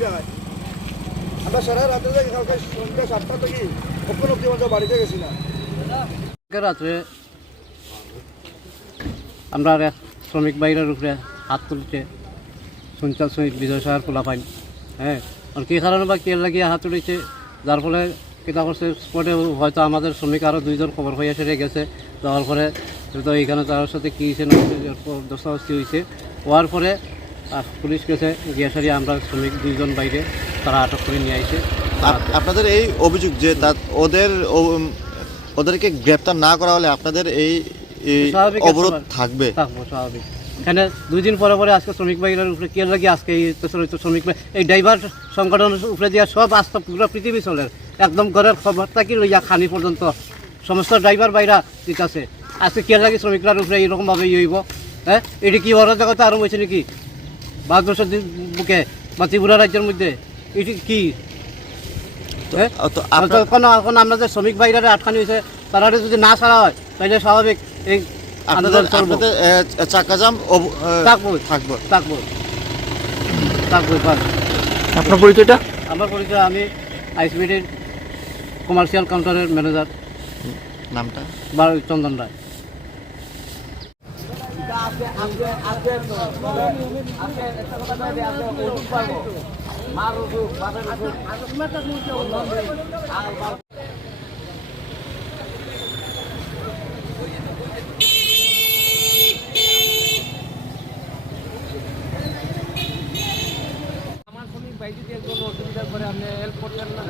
দিতে হয় আমরা সারা রাতে থেকে কালকে সন্ধ্যা সাতটা থেকে অব্দি আমাদের বাড়িতে গেছি না। রাত্রে আমরা শ্রমিক বাইরের উপরে হাত তুলছে শুনতে শুনি বিজয় সাহার পোলা পাইন হ্যাঁ? আর কী কারণে বা কে লাগিয়ে হাত তুলেছে? যার ফলে কিতা করছে স্পটে হয়তো আমাদের শ্রমিক আরও দুইজন খবর হয়ে সেরে গেছে। যাওয়ার পরে তো এইখানে তার সাথে কী হয়েছে না হয়েছে, হওয়ার পরে পুলিশ গেছে গিয়ে আমরা শ্রমিক দুইজন বাইরে তারা আটক করে নিয়ে আইছে। আপ- আপনাদের এই অভিযোগ যে ওদের ওদেরকে গ্রেপ্তার না করা হলে আপনাদের এই অবরোধ থাকবে? স্বাভাবিক। এখানে দুই দিন পরে পরে আজকে শ্রমিক ভাইয়ের উপরে কে লাগে? আজকে এই শ্রমিক এই ড্রাইভার সংগঠনের উপরে দিয়া সব আস্থা পুরো পৃথিবী চলে। একদম ঘরের খবর থাকি লইয়া খানি পর্যন্ত। সমস্ত ড্রাইভার বাইরা দিতেছে। আজকে কে লাগে শ্রমিকরার উপরে এইরকমভাবে ইয়ে হইব? হ্যাঁ? এটি কি জগতে আরম্ভ হয়েছে নাকি? ভারতবর্ষের বুকে বা ত্রিপুরা রাজ্যের মধ্যে এটি কি? হ্যাঁ? তো আপনার এখন এখন আমরা যে শ্রমিক বাইরে আটকানি হয়েছে তারা যদি না ছাড়া হয় তাহলে স্বাভাবিক এই আপনাদের আন্দোলন চলবো। আপনাদের চাকাজাম থাকব। থাকব। থাকব। থাকব আপনার পরিচয়টা? আমার পরিচয় আমি আইসবিডির কমার্শিয়াল কাউন্টারের ম্যানেজার নামটা? চন্দন রায়। আমার শ্রমিক ভাই যদি একজন অসুবিধা করে আপনি হেল্প করবেন না?